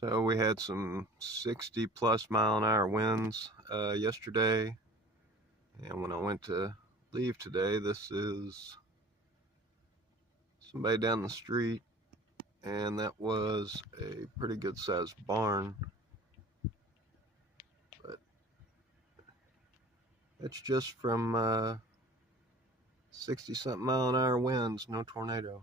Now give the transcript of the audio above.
So we had some 60 plus mile an hour winds yesterday, and when I went to leave today, this is somebody down the street, and that was a pretty good sized barn, but it's just from 60 something mile an hour winds, no tornado.